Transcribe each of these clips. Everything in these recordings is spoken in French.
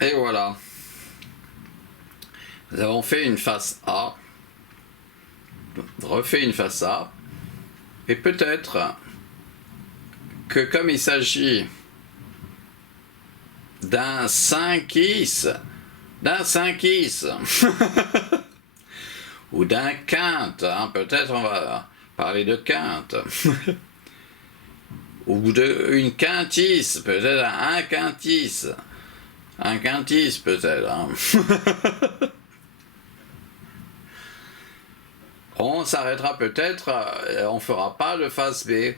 Et voilà. Nous avons fait une face A, refait une face A, et peut-être que comme il s'agit d'un 5-is, ou d'un quinte, hein, peut-être on va parler de quinte, ou d'une quintisse, peut-être un quintisse, peut-être. Hein. On s'arrêtera peut-être, on fera pas de face B.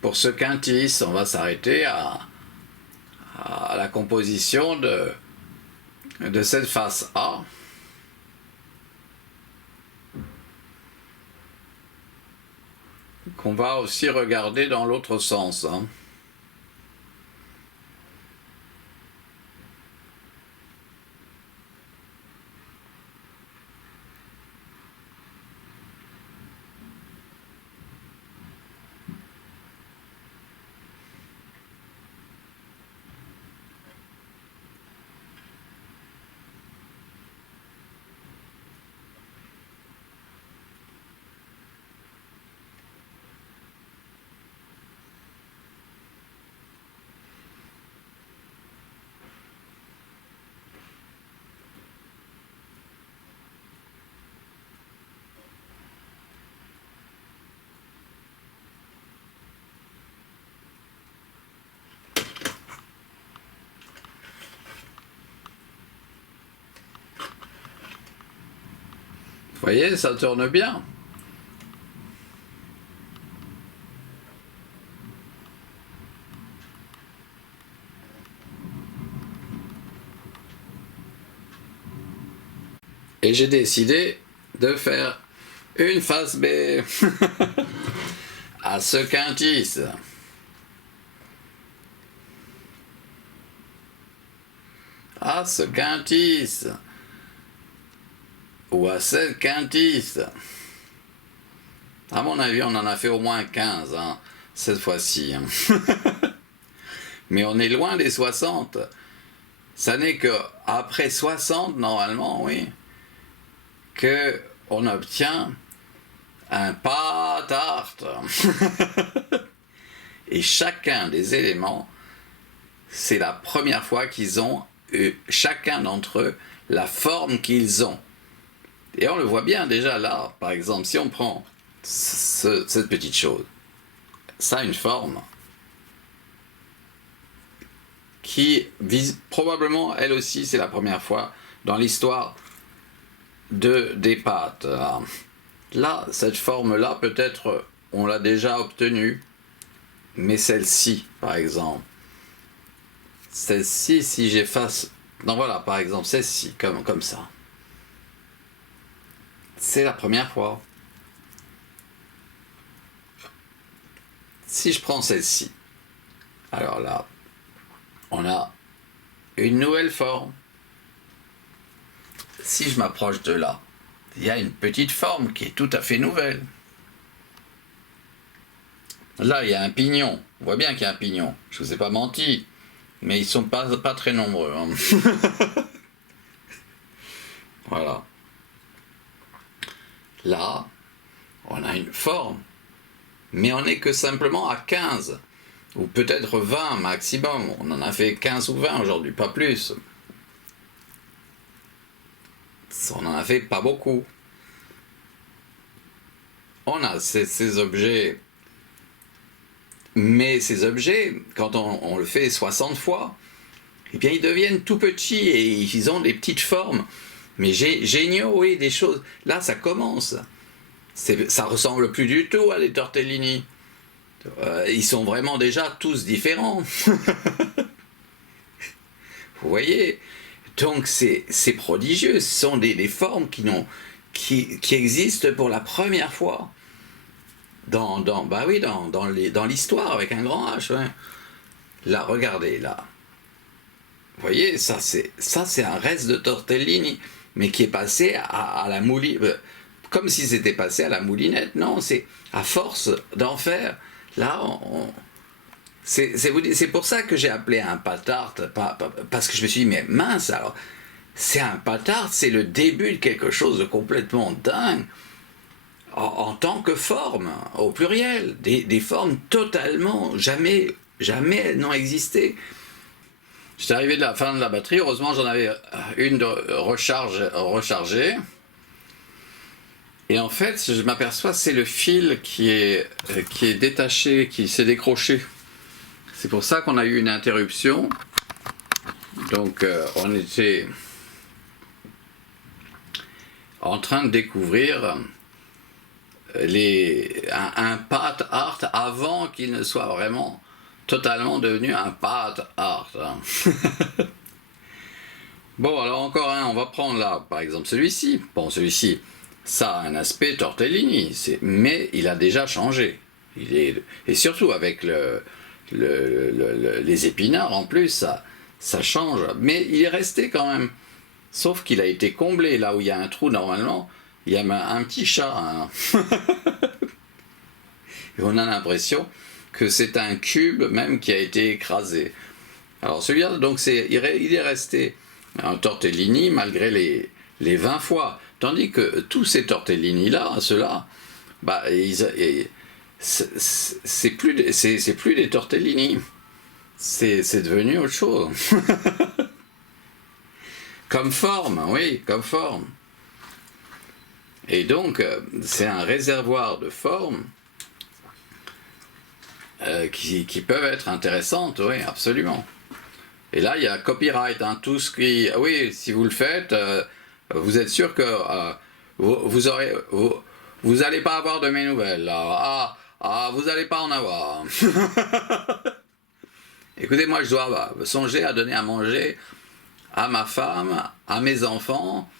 Pour ce quintisse, on va s'arrêter à la composition de cette face A. Qu'on va aussi regarder dans l'autre sens. Hein. Vous voyez, ça tourne bien. Et j'ai décidé de faire une face B à ce quintisse. À ce quintisse. Ou à cette quintisse. À mon avis, on en a fait au moins 15, hein, cette fois-ci. Hein. Mais on est loin des 60. Ça n'est que après 60, normalement, oui, que on obtient un pas tarte. Et chacun des éléments, c'est la première fois qu'ils ont, chacun d'entre eux, la forme qu'ils ont. Et on le voit bien déjà là, par exemple, si on prend cette petite chose, ça a une forme qui vise probablement, elle aussi, c'est la première fois dans l'histoire des pâtes. Là, cette forme-là, peut-être on l'a déjà obtenue, mais celle-ci, par exemple, celle-ci, si j'efface, non voilà, par exemple, celle-ci, comme ça, c'est la première fois. Si je prends celle-ci, alors là, on a une nouvelle forme. Si je m'approche de là, il y a une petite forme qui est tout à fait nouvelle. Là, il y a un pignon. On voit bien qu'il y a un pignon. Je ne vous ai pas menti, mais ils ne sont pas très nombreux. Hein. Voilà. Là, on a une forme, mais on n'est que simplement à 15, ou peut-être 20 maximum. On en a fait 15 ou 20 aujourd'hui, pas plus. On n'en a fait pas beaucoup. On a ces objets, mais ces objets, quand on le fait 60 fois, eh bien ils deviennent tout petits et ils ont des petites formes. Mais géniaux, oui, des choses. Là, ça commence. Ça ressemble plus du tout à des tortellini. Ils sont vraiment déjà tous différents. Vous voyez? Donc c'est prodigieux. Ce sont des formes qui existent pour la première fois dans l'histoire avec un grand H. Ouais. Là, regardez, là. Vous voyez, ça c'est un reste de tortellini, mais qui est passé à la moulinette, comme si c'était passé à la moulinette. Non, c'est à force d'en faire. Là, C'est pour ça que j'ai appelé un patart, parce que je me suis dit, mais mince, alors, c'est un patart, c'est le début de quelque chose de complètement dingue, en tant que forme, au pluriel, des formes totalement, jamais n'ont existé. J'étais arrivé de la fin de la batterie, heureusement j'en avais une de rechargée. Et en fait, je m'aperçois, c'est le fil qui est détaché, qui s'est décroché. C'est pour ça qu'on a eu une interruption. Donc, on était en train de découvrir un path art avant qu'il ne soit vraiment totalement devenu un path art. Bon, alors encore un, on va prendre là, par exemple celui-ci. Bon, celui-ci, ça a un aspect tortellini, mais il a déjà changé. Et surtout avec les épinards en plus, ça change. Mais il est resté quand même. Sauf qu'il a été comblé là où il y a un trou normalement. Il y a un petit chat. Hein. Et on a l'impression que c'est un cube même qui a été écrasé. Alors celui-là, donc il est resté un tortellini malgré les 20 fois. Tandis que tous ces tortellini-là, ceux-là, bah, c'est plus des tortellini. C'est devenu autre chose. Comme forme, oui, comme forme. Et donc, c'est un réservoir de formes qui peuvent être intéressantes, oui, absolument. Et là, il y a copyright, hein, tout ce qui... Oui, si vous le faites, vous êtes sûr que vous allez pas avoir de mes nouvelles. Là. Vous n'allez pas en avoir. Écoutez, moi, je dois songer à donner à manger à ma femme, à mes enfants.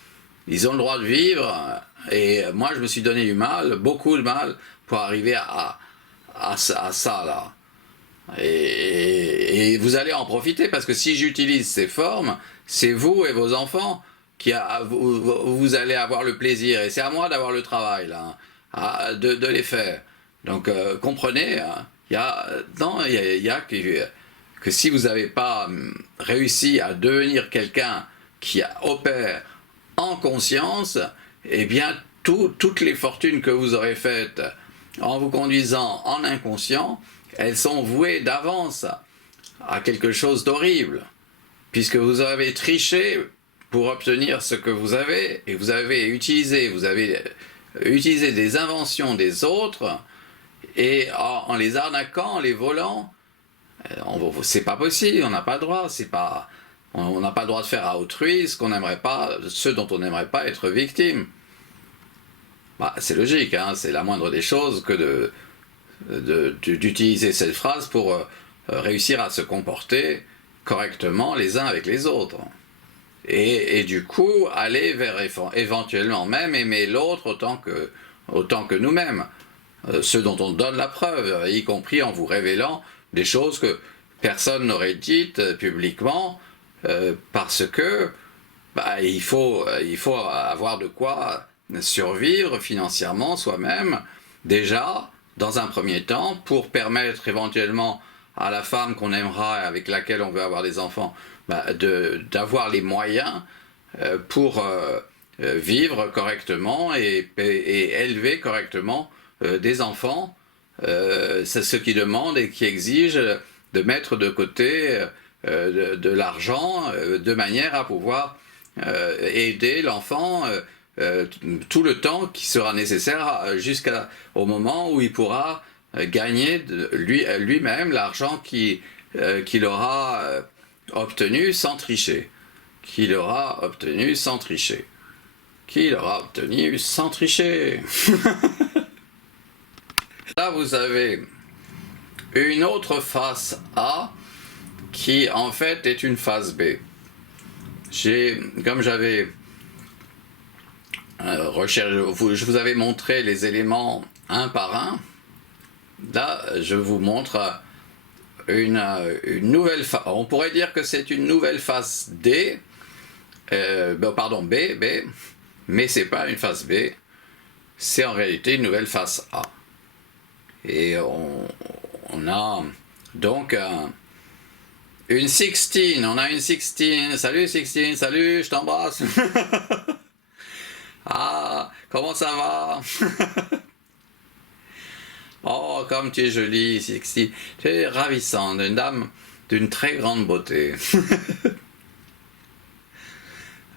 Ils ont le droit de vivre. Et moi, je me suis donné du mal, beaucoup de mal, pour arriver à ça, là. Et vous allez en profiter, parce que si j'utilise ces formes, c'est vous et vos enfants vous allez avoir le plaisir. Et c'est à moi d'avoir le travail, là, de les faire. Donc, comprenez, il y a que si vous n'avez pas réussi à devenir quelqu'un qui opère en conscience, eh bien, toutes les fortunes que vous aurez faites en vous conduisant en inconscient, elles sont vouées d'avance à quelque chose d'horrible, puisque vous avez triché pour obtenir ce que vous avez, et vous avez utilisé des inventions des autres, et en les arnaquant, en les volant. C'est pas possible, on n'a pas le droit, on n'a pas le droit de faire à autrui ce dont on n'aimerait pas être victime. Bah, c'est logique, hein, c'est la moindre des choses que d'utiliser cette phrase pour réussir à se comporter correctement les uns avec les autres. Et du coup, aller vers éventuellement même aimer l'autre autant que nous-mêmes. Ceux dont on donne la preuve, y compris en vous révélant des choses que personne n'aurait dites publiquement, parce que il faut avoir de quoi survivre financièrement soi-même, déjà, dans un premier temps, pour permettre éventuellement à la femme qu'on aimera et avec laquelle on veut avoir des enfants, d'avoir les moyens pour vivre correctement et élever correctement des enfants. C'est ce qui demande et qui exige de mettre de côté de l'argent de manière à pouvoir aider l'enfant tout le temps qui sera nécessaire jusqu'au moment où il pourra gagner lui-même l'argent qu'il aura obtenu sans tricher. Qu'il aura obtenu sans tricher. Qu'il aura obtenu sans tricher. Là, vous avez une autre face A qui, en fait, est une face B. Comme j'avais recherché, je vous avais montré les éléments un par un. Là, je vous montre une nouvelle face. On pourrait dire que c'est une nouvelle face D. B, mais c'est pas une face B. C'est en réalité une nouvelle face A. Et on a Donc, une Sixtine, on a une Sixtine. Salut Sixtine, salut, je t'embrasse. Ah, comment ça va? Oh, comme tu es jolie, Sixtine. Tu es ravissante, une dame d'une très grande beauté.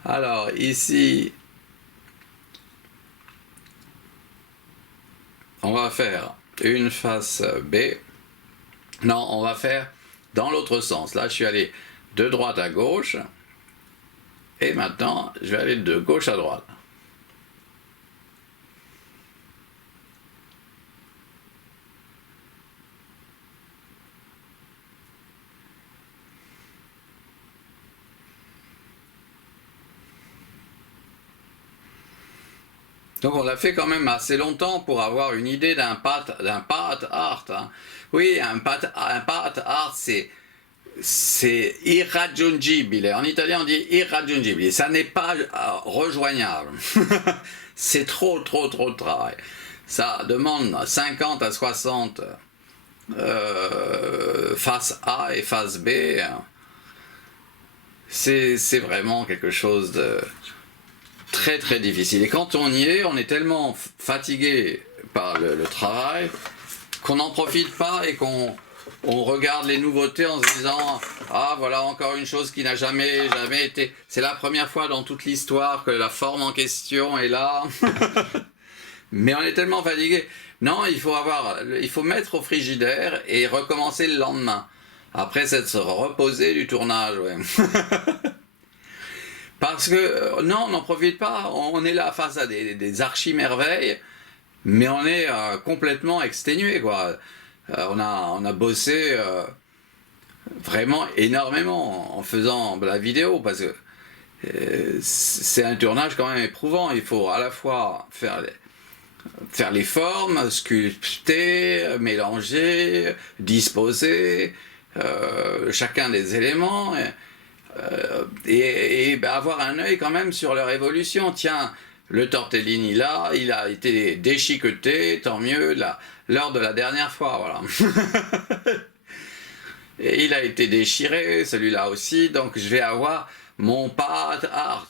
Alors, ici, on va faire une face B. Non, on va faire dans l'autre sens. Là, je suis allé de droite à gauche. Et maintenant, je vais aller de gauche à droite. Donc on l'a fait quand même assez longtemps pour avoir une idée d'un path art. Hein. Oui, un path art, c'est irraggiungibile. En italien, on dit irraggiungibile. Ça n'est pas rejoignable. C'est trop de travail. Ça demande 50 à 60 face A et face B. C'est vraiment quelque chose de très difficile. Et quand on y est, on est tellement fatigué par le travail qu'on n'en profite pas et qu'on regarde les nouveautés en se disant ah voilà encore une chose qui n'a jamais été. C'est la première fois dans toute l'histoire que la forme en question est là. Mais on est tellement fatigué. Non, il faut mettre au frigidaire et recommencer le lendemain. Après s'être reposé du tournage, ouais. Parce que, non, on n'en profite pas, on est là face à des archi-merveilles, mais on est complètement exténué, quoi. On a bossé vraiment énormément en faisant la vidéo, parce que c'est un tournage quand même éprouvant. Il faut à la fois faire les formes, sculpter, mélanger, disposer chacun des éléments. Et avoir un œil quand même sur leur évolution. Tiens, le tortellini là, il a été déchiqueté, tant mieux, lors de la dernière fois, voilà. Et il a été déchiré, celui-là aussi, donc je vais avoir mon path art.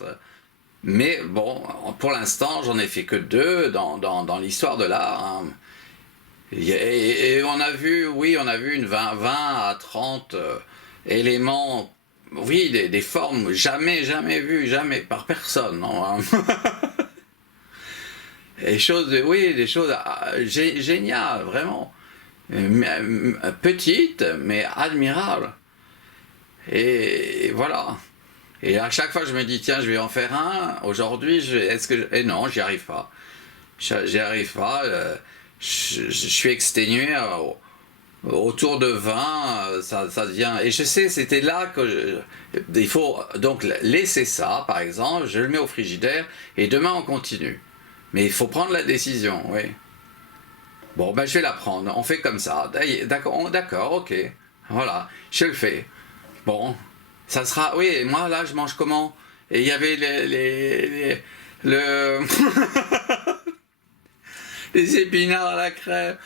Mais bon, pour l'instant, j'en ai fait que 2 dans l'histoire de l'art. Hein. Et on a vu, oui, on a vu une 20 à 30 éléments. Oui, des formes jamais vues, jamais, par personne. Non, hein. Des choses géniales, vraiment. Petites, mais admirables. Et voilà. Et à chaque fois, je me dis, tiens, je vais en faire un. Aujourd'hui, et non, j'y arrive pas. J'y arrive pas. Je suis exténué. Autour de 20, ça devient... Et je sais, c'était là que... Il faut donc laisser ça, par exemple, je le mets au frigidaire, et demain on continue. Mais il faut prendre la décision, oui. Bon, ben je vais la prendre, on fait comme ça. D'accord, ok. Voilà, je le fais. Bon, ça sera... Oui, moi là, je mange comment? Et il y avait les épinards à la crème.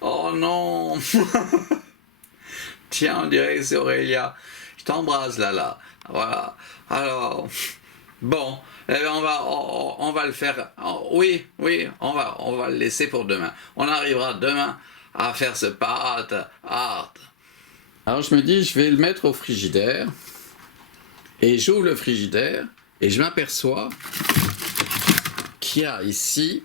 Oh non. Tiens, on dirait que c'est Aurélia. Je t'embrasse, Lala. Voilà. Alors, bon, eh bien, on va le faire. Oui, on va le laisser pour demain. On arrivera demain à faire ce path art. Alors, je me dis, je vais le mettre au frigidaire. Et j'ouvre le frigidaire et je m'aperçois qu'il y a ici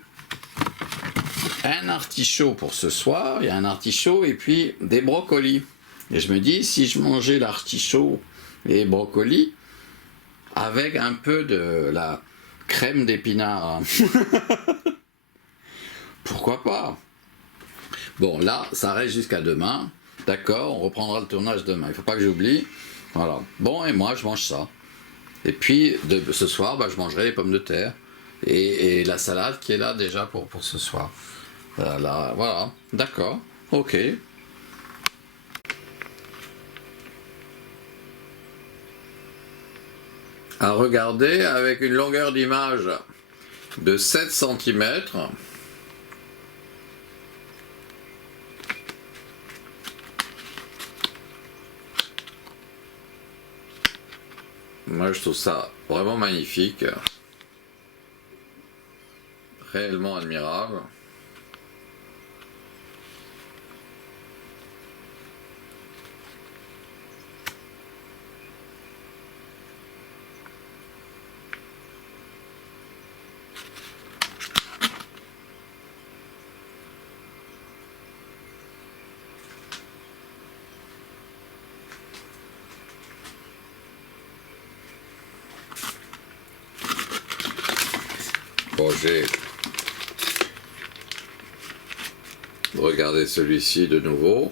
un artichaut pour ce soir, il y a un artichaut et puis des brocolis. Et je me dis, si je mangeais l'artichaut et les brocolis avec un peu de la crème d'épinards, pourquoi pas? Bon, là, ça reste jusqu'à demain. D'accord, on reprendra le tournage demain. Il ne faut pas que j'oublie. Voilà. Bon, et moi, je mange ça. Et puis, ce soir, bah, je mangerai les pommes de terre et la salade qui est là déjà pour ce soir. Voilà, d'accord, ok. À regarder avec une longueur d'image de 7 cm. Moi, je trouve ça vraiment magnifique, réellement admirable. Bon, j'ai regardé celui-ci de nouveau.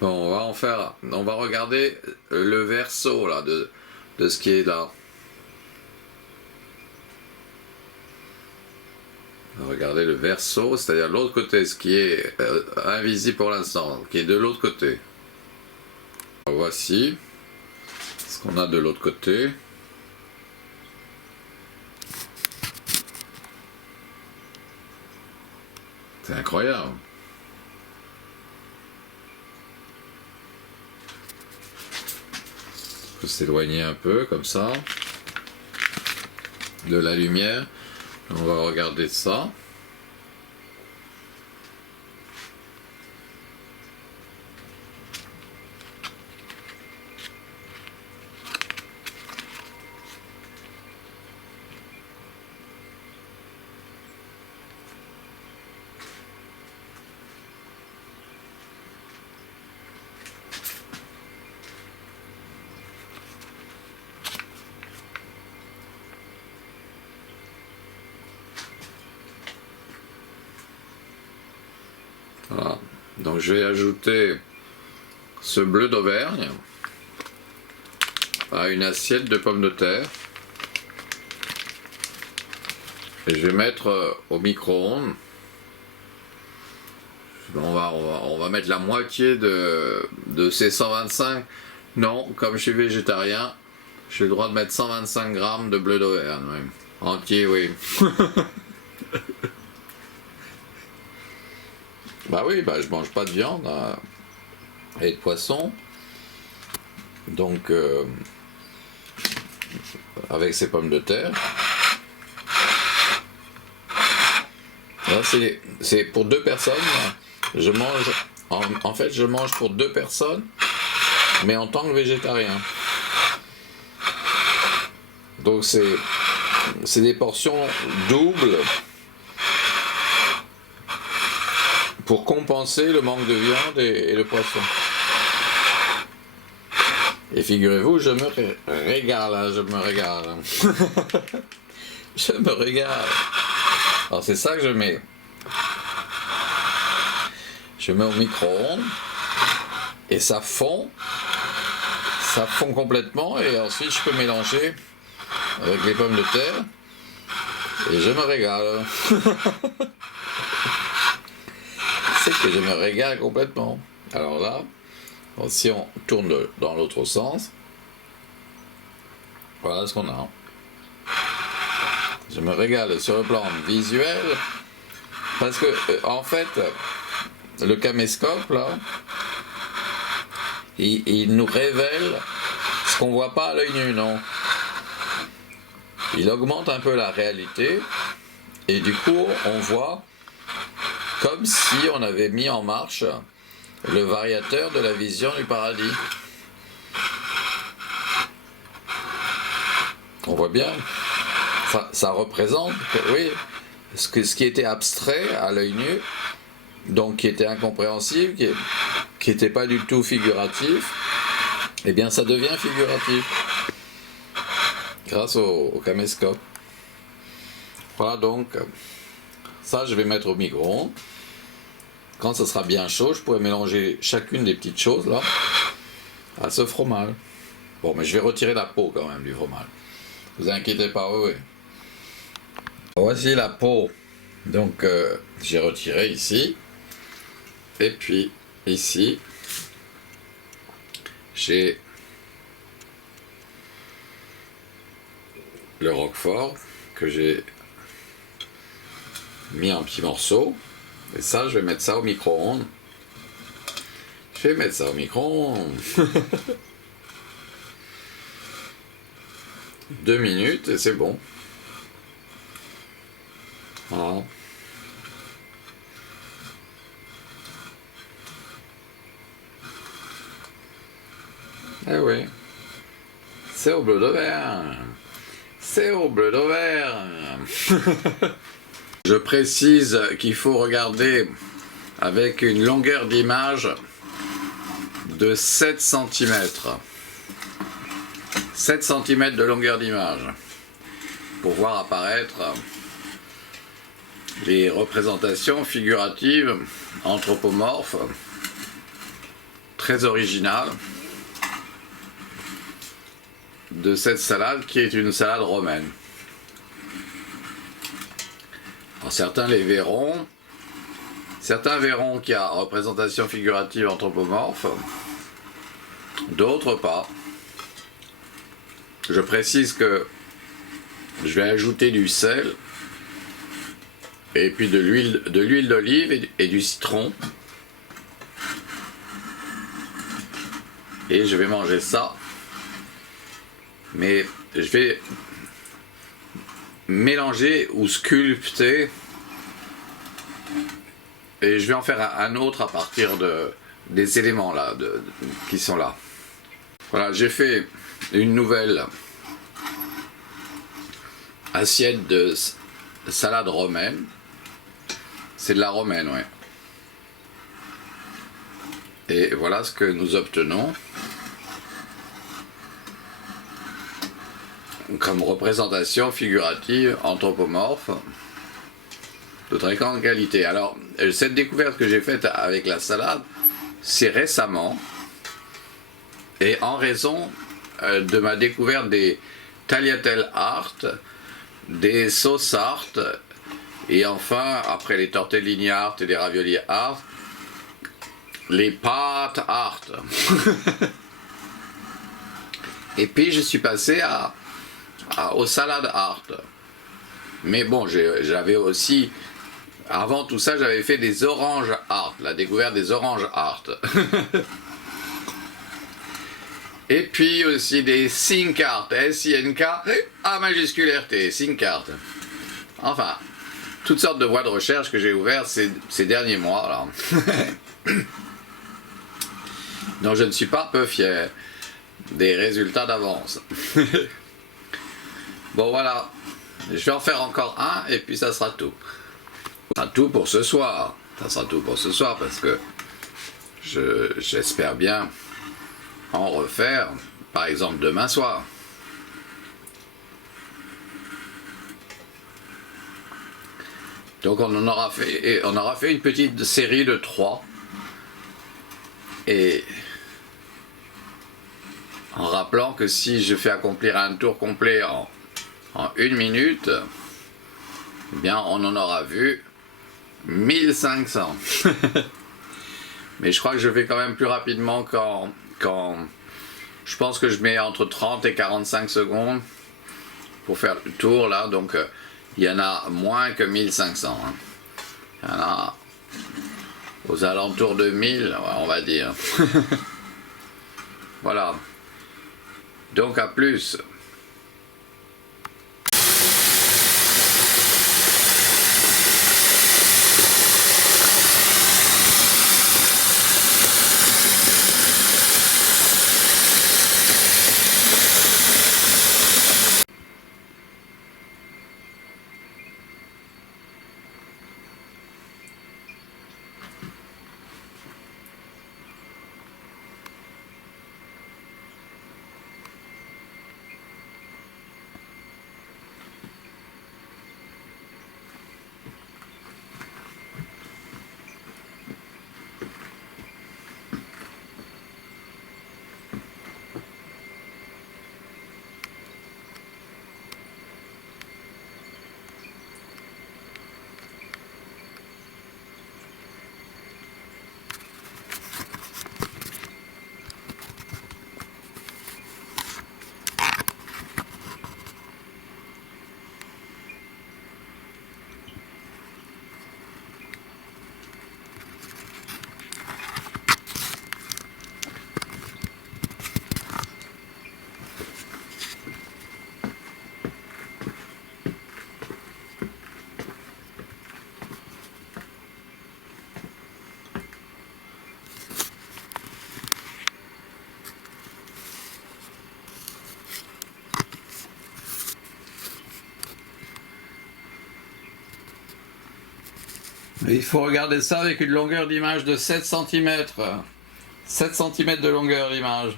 Bon, on va regarder le verso là de ce qui est là. On va regarder le verso, c'est-à-dire l'autre côté, ce qui est invisible pour l'instant, qui est de l'autre côté. Voici ce qu'on a de l'autre côté. C'est incroyable. On peut s'éloigner un peu comme ça de la lumière. On va regarder ça. Voilà. Donc je vais ajouter ce bleu d'Auvergne à une assiette de pommes de terre. Et je vais mettre au micro-ondes. On va mettre la moitié de ces 125. Non, comme je suis végétarien, j'ai le droit de mettre 125 grammes de bleu d'Auvergne. Oui. Entier, oui. Bah oui, bah je mange pas de viande et de poisson. Donc, avec ces pommes de terre. Là, c'est pour 2 personnes. Je mange, en fait, je mange pour 2 personnes, mais en tant que végétarien. Donc, c'est des portions doubles pour compenser le manque de viande et le poisson. Et figurez-vous, je me régale, hein, je me régale. Je me régale. Alors c'est ça que je mets. Je mets au micro-ondes et ça fond complètement et ensuite je peux mélanger avec les pommes de terre et je me régale. C'est que je me régale complètement. Alors là, si on tourne dans l'autre sens, voilà ce qu'on a. Je me régale sur le plan visuel parce que en fait le caméscope là il nous révèle ce qu'on voit pas à l'œil nu, non. Il augmente un peu la réalité et du coup on voit comme si on avait mis en marche le variateur de la vision du paradis. On voit bien. Ça représente, oui, ce qui était abstrait à l'œil nu, donc qui était incompréhensible, qui n'était pas du tout figuratif, eh bien ça devient figuratif grâce au caméscope. Voilà, donc ça je vais mettre au micro-ondes. Quand ça sera bien chaud, je pourrai mélanger chacune des petites choses là à ce fromage. Bon, mais je vais retirer la peau quand même du fromage. Vous inquiétez pas, oui. Voici la peau. Donc j'ai retiré ici. Et puis ici, j'ai le roquefort que j'ai mis en petits morceaux. Et ça, je vais mettre ça au micro-ondes. Je vais mettre ça au micro-ondes. 2 minutes et c'est bon. Voilà. Eh oui. C'est au bleu d'Auvergne. C'est au bleu d'Auvergne. Je précise qu'il faut regarder avec une longueur d'image de 7 cm. 7 cm de longueur d'image pour voir apparaître les représentations figuratives anthropomorphes très originales de cette salade qui est une salade romaine. Alors, certains verront qu'il y a représentation figurative anthropomorphe, d'autres pas. Je précise que je vais ajouter du sel et puis de l'huile d'olive et du citron. Et je vais manger ça. Mais je vais mélanger ou sculpter et je vais en faire un autre à partir des éléments là qui sont là. Voilà, j'ai fait une nouvelle assiette de salade romaine. C'est de la romaine, ouais. Et voilà ce que nous obtenons comme représentation figurative anthropomorphe de très grande qualité. Alors, cette découverte que j'ai faite avec la salade, c'est récemment, et en raison de ma découverte des tagliatelle art, des sauces art, et enfin, après les tortellini art et les ravioli art, les pâtes art. Et puis je suis passé aux salades art. Mais bon, j'avais aussi, avant tout ça, j'avais fait des oranges art, la découverte des oranges art. Et puis aussi des Sink art, S-I-N-K, A majuscule R-T, Sink art. Enfin, toutes sortes de voies de recherche que j'ai ouvertes ces derniers mois. Là. Donc je ne suis pas peu fier des résultats d'avance. Bon voilà, je vais en faire encore un et puis ça sera tout. Ça sera tout pour ce soir. Ça sera tout pour ce soir parce que j'espère bien en refaire, par exemple demain soir. Donc on aura fait une petite série de 3. Et en rappelant que si je fais accomplir un tour complet en 1 minute, eh bien on en aura vu 1500. Mais je crois que je vais quand même plus rapidement quand je pense que je mets entre 30 et 45 secondes pour faire le tour là, donc il y en a moins que 1500. Hein. Il y en a aux alentours de 1000, on va dire. Voilà. Donc à plus. Il faut regarder ça avec une longueur d'image de 7 cm. 7 cm de longueur d'image.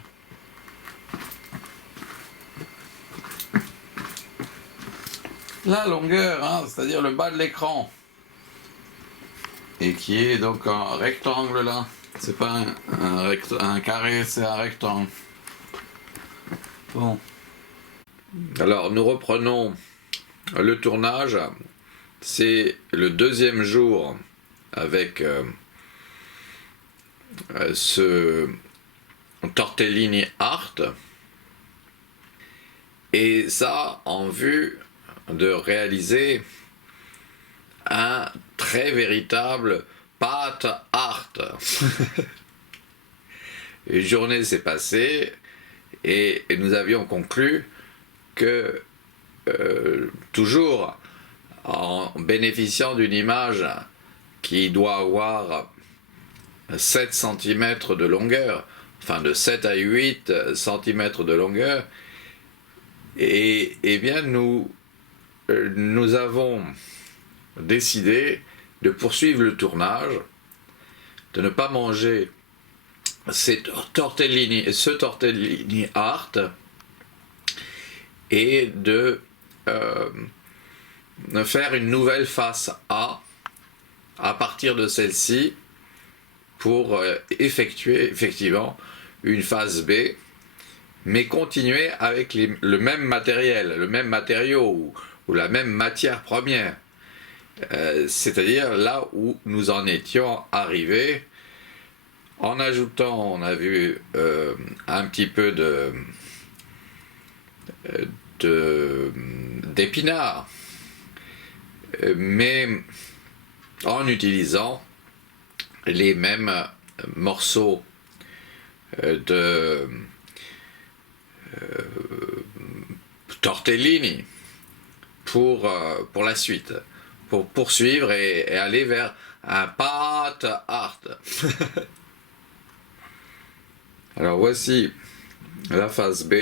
La longueur, hein, c'est-à-dire le bas de l'écran. Et qui est donc un rectangle là. C'est pas un carré, c'est un rectangle. Bon. Alors nous reprenons le tournage. C'est le deuxième jour avec ce tortellini art. Et ça en vue de réaliser un très véritable pâte art. Une journée s'est passée et nous avions conclu que toujours en bénéficiant d'une image qui doit avoir 7 cm de longueur, enfin de 7 à 8 cm de longueur, et bien nous avons décidé de poursuivre le tournage, de ne pas manger ce tortellini art, et de faire une nouvelle face A à partir de celle-ci pour effectuer effectivement une phase B, mais continuer avec le même matériel, le même matériau ou la même matière première. C'est-à-dire là où nous en étions arrivés, en ajoutant, on a vu un petit peu d'épinards, mais en utilisant les mêmes morceaux de tortellini pour la suite, pour poursuivre et aller vers un pâte art. Alors voici la phase B.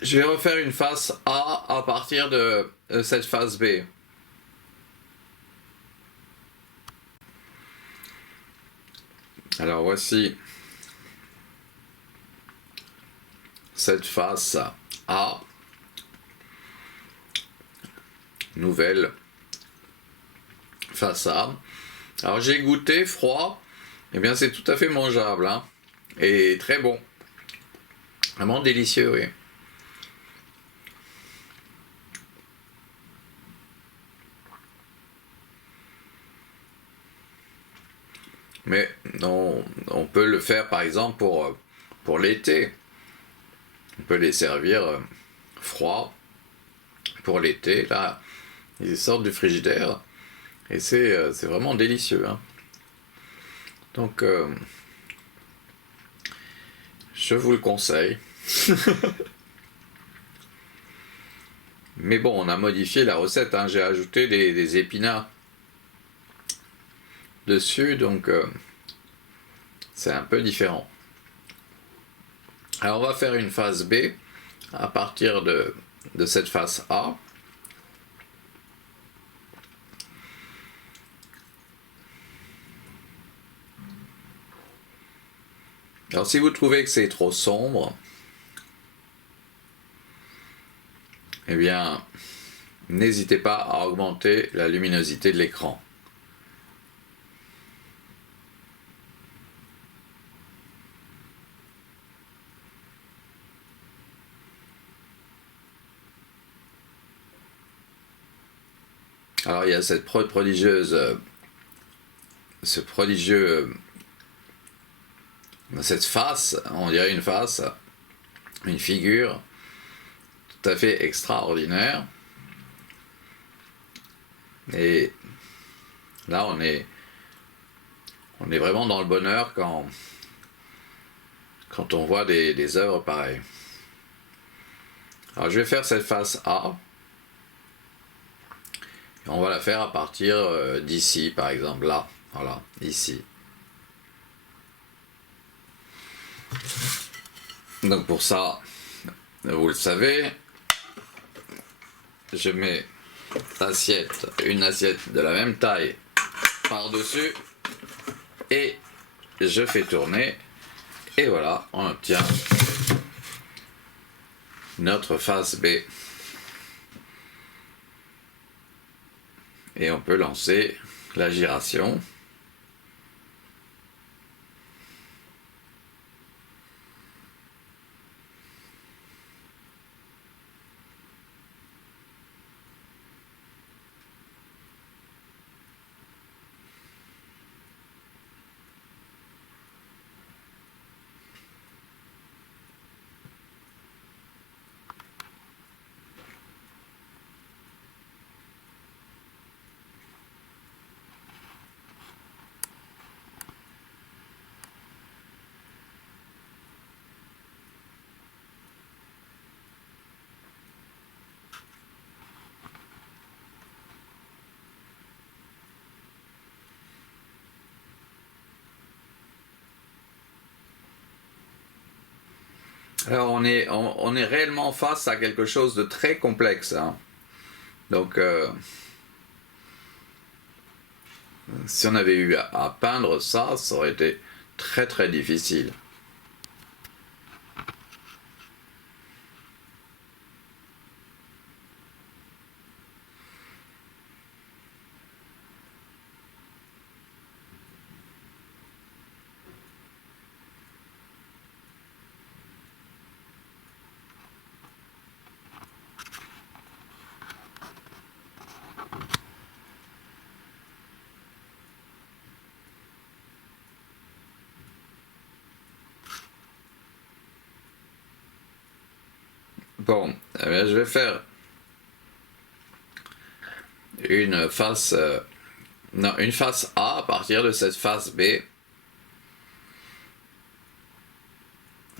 Je vais refaire une face A à partir de cette phase B. Alors voici cette face A, nouvelle face A. Alors j'ai goûté froid, et bien c'est tout à fait mangeable, hein, et très bon, vraiment délicieux, oui. Mais on peut le faire par exemple pour l'été. On peut les servir froids pour l'été. Là, ils sortent du frigidaire et c'est vraiment délicieux, hein. Donc, je vous le conseille. Mais bon, on a modifié la recette, hein. J'ai ajouté des épinards dessus, donc c'est un peu différent. Alors on va faire une phase B à partir de cette phase A. Alors si vous trouvez que c'est trop sombre, eh bien n'hésitez pas à augmenter la luminosité de l'écran. Alors il y a cette prodigieuse, ce prodigieux, cette face, on dirait une face, une figure tout à fait extraordinaire. Et là on est vraiment dans le bonheur quand on voit des œuvres pareilles. Alors je vais faire cette face A. Et on va la faire à partir d'ici, par exemple, là. Voilà, ici. Donc pour ça, vous le savez, je mets une assiette de la même taille par-dessus et je fais tourner. Et voilà, on obtient notre face B. Et on peut lancer la giration. Alors on est réellement face à quelque chose de très complexe. Hein. Donc si on avait eu à peindre ça, ça aurait été très très difficile. Bon, eh bien, je vais faire une face, une face A à partir de cette face B.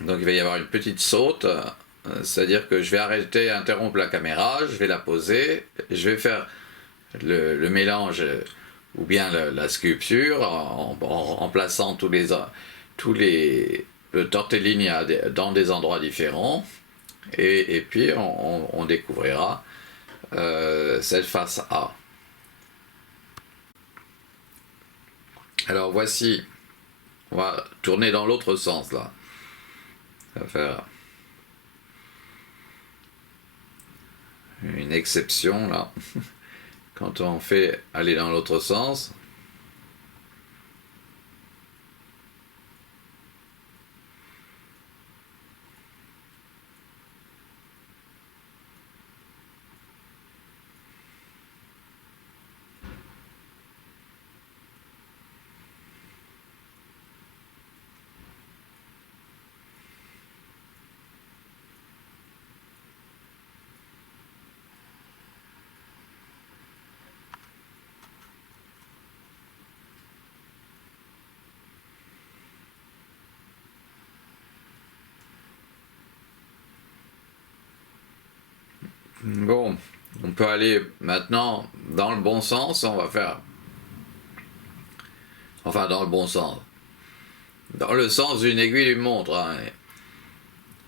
Donc il va y avoir une petite saute, c'est-à-dire que je vais arrêter, interrompre la caméra, je vais la poser, je vais faire le mélange ou bien la sculpture en plaçant le tortellini dans des endroits différents. Et puis on découvrira cette face A. Alors voici, on va tourner dans l'autre sens là. On va faire une exception là. Quand on fait aller dans l'autre sens. Bon, on peut aller maintenant dans le bon sens, on va faire... Enfin, dans le bon sens. Dans le sens d'une aiguille d'une montre. Hein.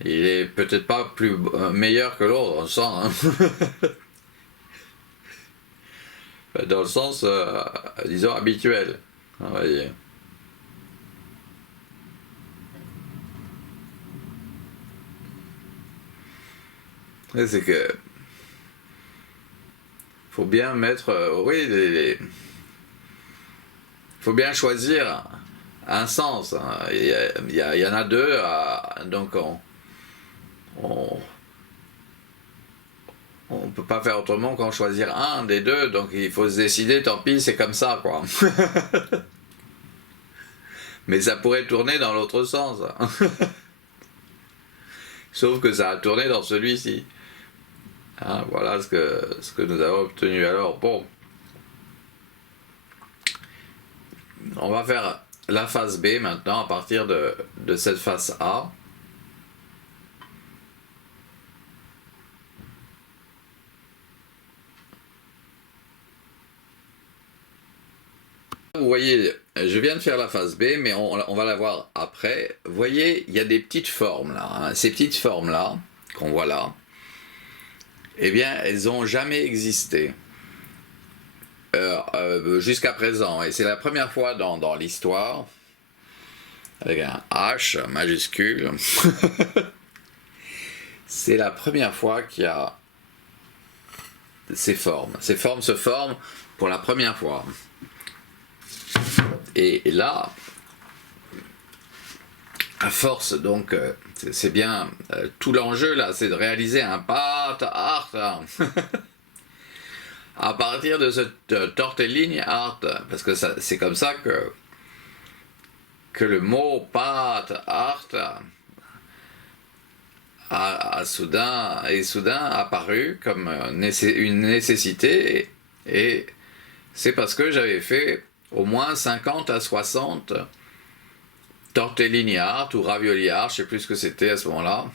Il est peut-être pas plus meilleur que l'autre, on sent. Hein. Dans le sens, disons, habituel, on va dire. C'est que faut bien mettre, oui, faut bien choisir un sens. Hein. Il y en a deux, donc on peut pas faire autrement qu'en choisir un des deux, donc il faut se décider, tant pis, c'est comme ça, quoi. Mais ça pourrait tourner dans l'autre sens. Sauf que ça a tourné dans celui-ci. Hein, voilà ce que nous avons obtenu. Alors, bon. On va faire la face B maintenant à partir de cette face A. Vous voyez, je viens de faire la face B, mais on va la voir après. Vous voyez, il y a des petites formes là. Hein. Ces petites formes là, qu'on voit là, eh bien, elles n'ont jamais existé jusqu'à présent. Et c'est la première fois dans l'histoire, avec un H majuscule, c'est la première fois qu'il y a ces formes. Ces formes se forment pour la première fois. Et là, à force, donc, c'est bien, tout l'enjeu là, c'est de réaliser un path art à partir de cette tortellini art, parce que c'est comme ça que le mot path art est soudain apparu comme une nécessité, et c'est parce que j'avais fait au moins 50 à 60 tortellini art ou ravioli art, je sais plus ce que c'était à ce moment-là.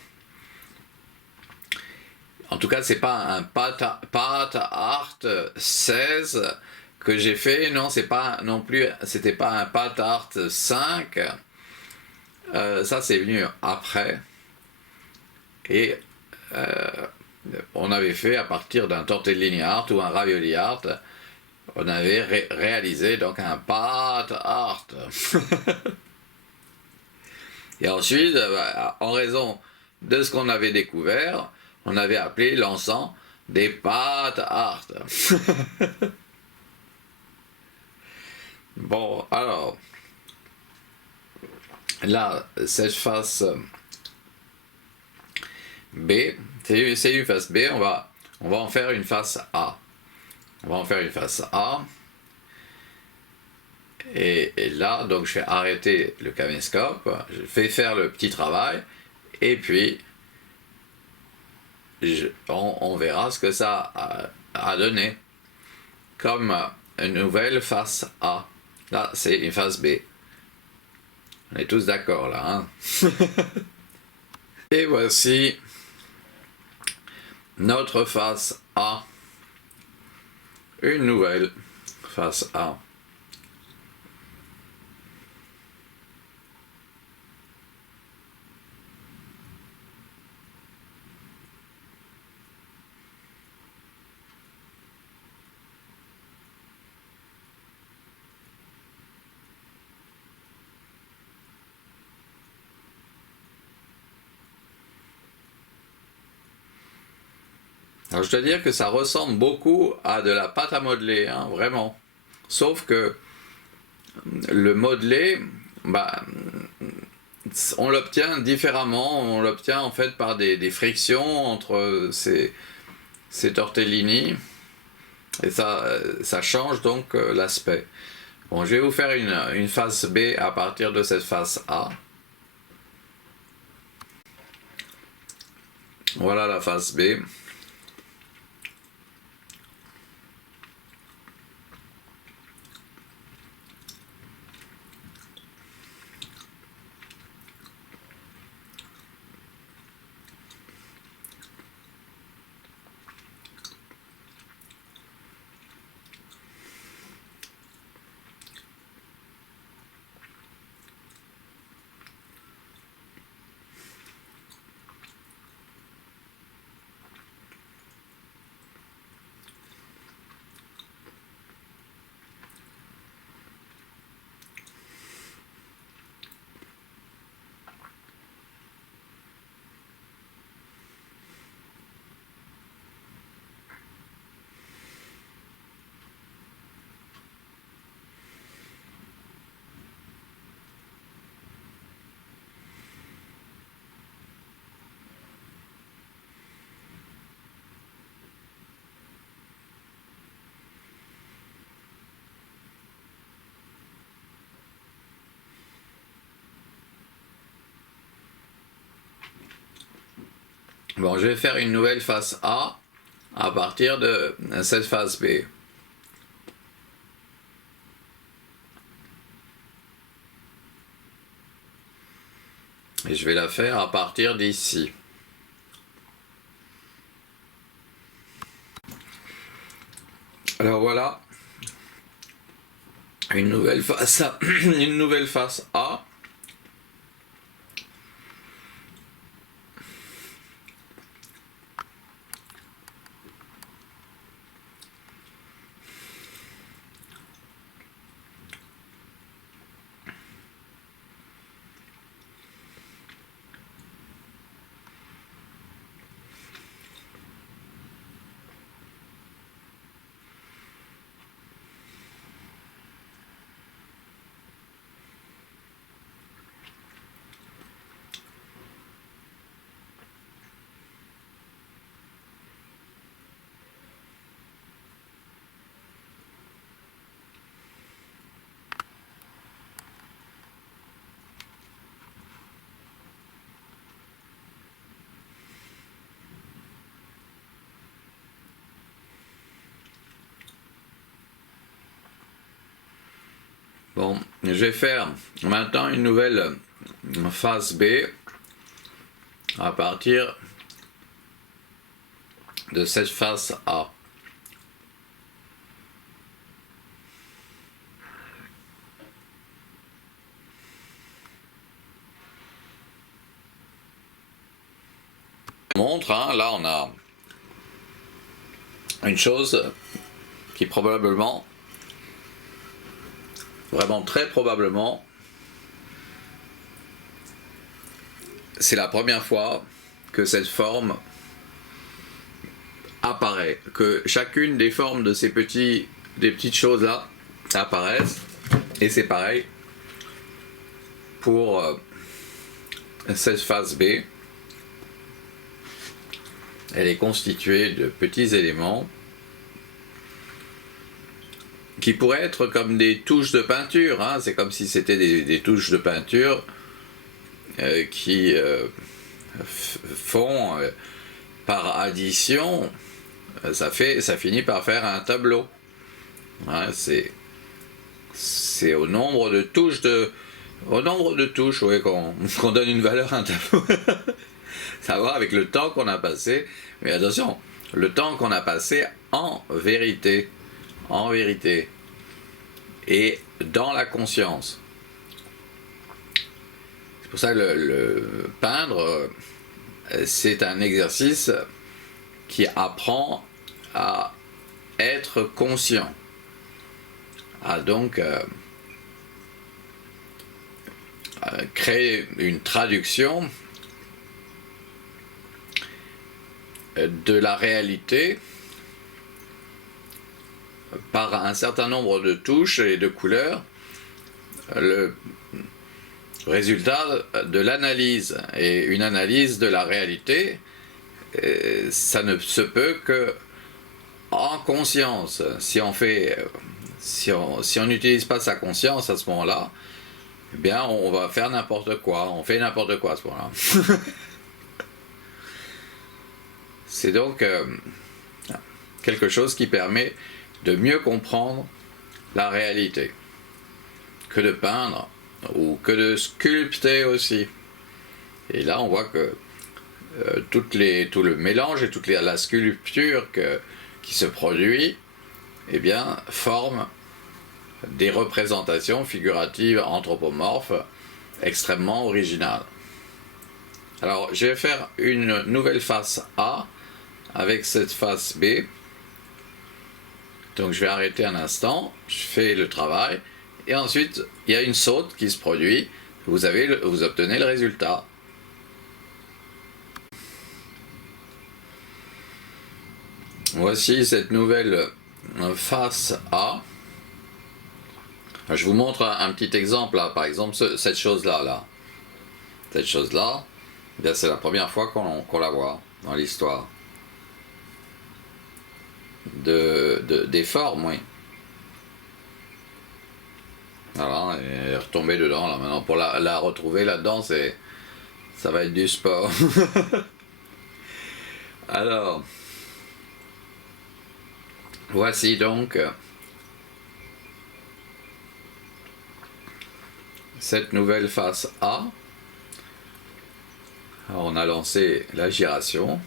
En tout cas, c'est pas un path art 16 que j'ai fait, non, c'est pas non plus, c'était pas un path art 5. Ça c'est venu après. Et on avait fait à partir d'un tortellini art ou un ravioli art, on avait réalisé donc un path art. Et ensuite, en raison de ce qu'on avait découvert, on avait appelé l'encens des path art. Bon, alors, là, cette face B, c'est une face B, on va en faire une face A. On va en faire une face A. Et là, donc je vais arrêter le caméscope, je fais faire le petit travail, et puis on verra ce que ça a donné comme une nouvelle face A. Là, c'est une face B. On est tous d'accord là. Hein. Et voici notre face A. Une nouvelle face A. Alors je dois dire que ça ressemble beaucoup à de la pâte à modeler, hein, vraiment. Sauf que le modelé, bah, on l'obtient différemment, on l'obtient en fait par des frictions entre ces tortellini, et ça change donc l'aspect. Bon, je vais vous faire une face B à partir de cette face A. Voilà la face B. Bon, je vais faire une nouvelle face A à partir de cette face B. Et je vais la faire à partir d'ici. Alors voilà, une nouvelle face A. Une nouvelle face A. Bon, je vais faire maintenant une nouvelle face B à partir de cette face A. Montre, hein, là on a une chose qui probablement, vraiment très probablement, c'est la première fois que cette forme apparaît, que chacune des formes de des petites choses là apparaissent, et c'est pareil pour cette face B. Elle est constituée de petits éléments qui pourraient être comme des touches de peinture, hein. C'est comme si c'était des touches de peinture qui font par addition, ça finit par faire un tableau. Hein, c'est au nombre de touches oui, qu'on donne une valeur à un tableau. Ça va avec le temps qu'on a passé, mais attention, le temps qu'on a passé en vérité, et dans la conscience. C'est pour ça que le peindre, c'est un exercice qui apprend à être conscient, à donc créer une traduction de la réalité par un certain nombre de touches et de couleurs, le résultat de l'analyse. Et une analyse de la réalité, ça ne se peut que en conscience. Si on n'utilise pas sa conscience à ce moment-là, eh bien on va faire n'importe quoi, on fait n'importe quoi à ce moment-là. C'est donc quelque chose qui permet de mieux comprendre la réalité, que de peindre ou que de sculpter aussi. Et là, on voit que tout le mélange et toute la sculpture qui se produit, eh bien, forme des représentations figuratives anthropomorphes extrêmement originales. Alors, je vais faire une nouvelle face A avec cette face B. Donc je vais arrêter un instant, je fais le travail, et ensuite il y a une saute qui se produit, vous obtenez le résultat. Voici cette nouvelle face A. Je vous montre un petit exemple là, par exemple cette chose-là. Cette chose-là, c'est la première fois qu'on la voit dans l'histoire. Des formes, oui. Voilà, elle est retombée dedans là maintenant. Pour la retrouver là-dedans, ça va être du sport. Alors, voici donc cette nouvelle face A. Alors, on a lancé la giration.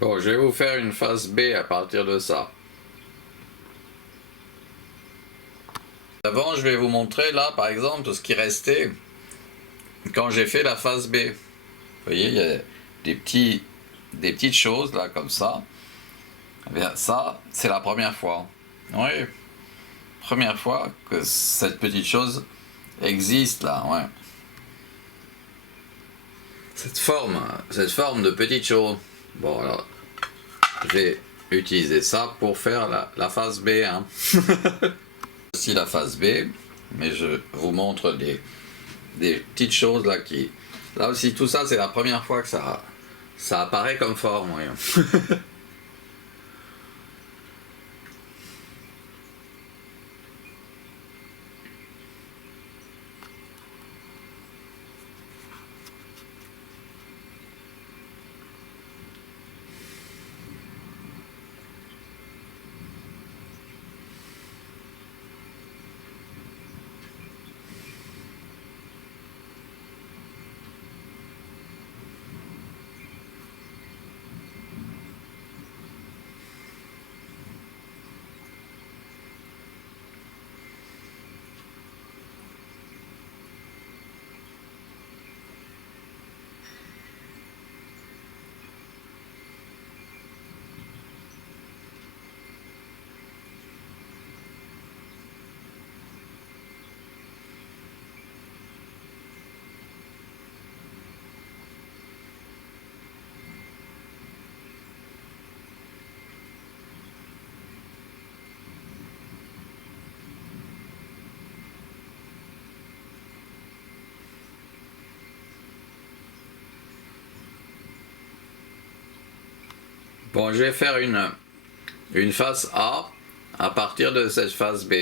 Bon, je vais vous faire une phase B à partir de ça. Avant, je vais vous montrer là, par exemple, ce qui restait quand j'ai fait la phase B. Vous voyez, il y a des petites choses là, comme ça. Eh bien, ça, c'est la première fois. Oui, première fois que cette petite chose existe là, ouais. Cette forme de petite chose. Bon, alors, je vais utiliser ça pour faire la phase B. Hein. Voici la phase B, mais je vous montre des petites choses là qui... Là aussi, tout ça, c'est la première fois que ça apparaît comme forme. Oui. Bon, je vais faire une phase A à partir de cette phase B.